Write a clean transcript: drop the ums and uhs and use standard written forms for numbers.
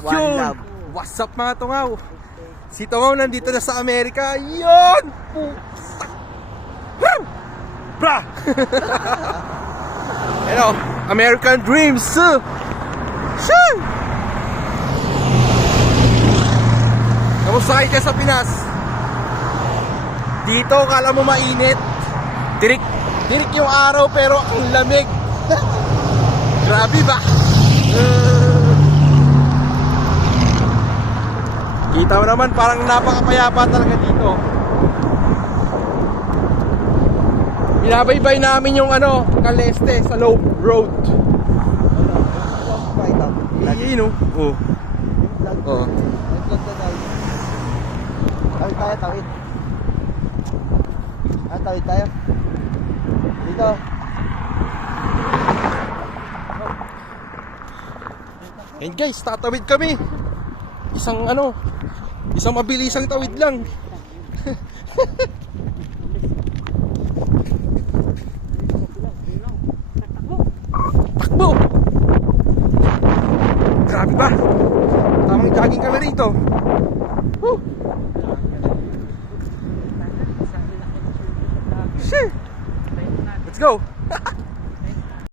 One Yun! love. What's up mga tungaw? Si Tungaw nandito na sa Amerika. Yun! Woo! Bra! Ano? American Dreams! Shoo! Kamusta kayo dyan sa Pinas? Dito, kala mo mainit. Tirik yung araw pero ang lamig. Grabe ba? Kita mo naman, parang napakapayapa talaga dito. Binabaybay namin yung Caleste sa Loop Road. Iyon oh. Oh. Tawid tayo, tawid. Tawid tayo. Dito. And guys, tatawid kami. Isang mabilisang tawid lang. Takbo! Grabe ba? Tamang jogging kami rito. Woo! Shit! Let's go!